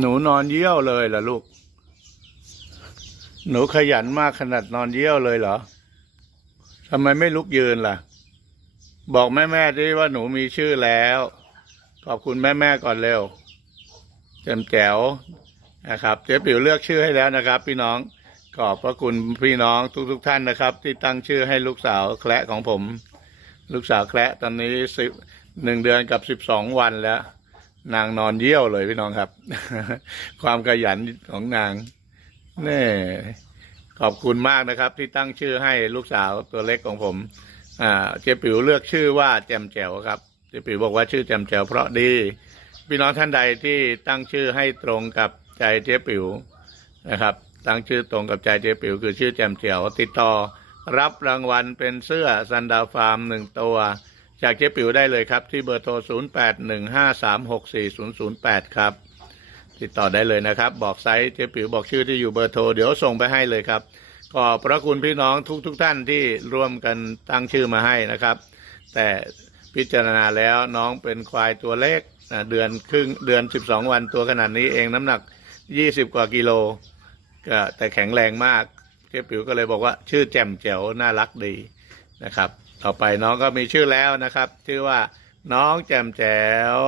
หนูนอนเยี่ยวเลยเหรอลูก หนูขยันมากขนาดนอนเยี่ยวเลยเหรอทำไมไม่ลุกยืนล่ะ บอกแม่แม่ดิว่าหนูมีชื่อแล้ว ขอบคุณแม่แม่ก่อนเร็วแจมแจ๋วนะครับเจ๊ปิ๋วเลือกชื่อให้แล้วนะครับ พี่น้องขอบพระคุณพี่น้องทุกๆทท่านนะครับ ที่ตั้งชื่อให้ลูกสาวแคละของผม ลูกสาวแคละตอนนี้สิบหนึ่งเดือนกับสิบสองวันแล้ว นางนอนเยี่ยวเลยพี่น้องครับ ความขยันของนางแน่ขอบคุณมากนะครับ ที่ตั้งชื่อให้ลูกสาวตัวเล็กของผม อ่า เจ๊ปิ๋วเลือกชื่อว่าแจมแจ๋วครับ เจ๊ปิ๋วบอกว่าชื่อแจมแจ๋วเพราะดี พี่น้องท่านใดที่ตั้งชื่อให้ตรงกับใจเจ๊ปิ๋วนะครับ ตั้งชื่อตรงกับใจเจ๊ปิ๋วคือชื่อแจมแจ๋วติดต่อรับรางวัลเป็นเสื้อซันดาฟาร์มหนึ่งตัว จากเจ๊ปิ๋วได้เลยครับ ที่เบอร์โทร 0 8 1 5 3 6 4 0 0 8 ครับ ติดต่อได้เลยนะครับ บอกไซส์เจ๊ปิ๋วบอกชื่อที่อยู่เบอร์โทร เดี๋ยวส่งไปให้เลยครับขอบพระคุณพี่น้องทุกๆทท่านที่ร่วมกันตั้งชื่อมาให้นะครับ แต่พิจารณาแล้วน้องเป็นควายตัวเล็กเดือนครึ่งเดือน 12 วันตัวขนาดนี้เองน้ำหนัก 20 กว่ากิโลก็แต่แข็งแรงมากเจ๊ปิ๋วก็เลยบอกว่าชื่อแจ่มแจ๋วน่ารักดี นะครับ ต่อไปน้องก็มีชื่อแล้วนะครับ ชื่อว่าน้องแจมแจ๋ว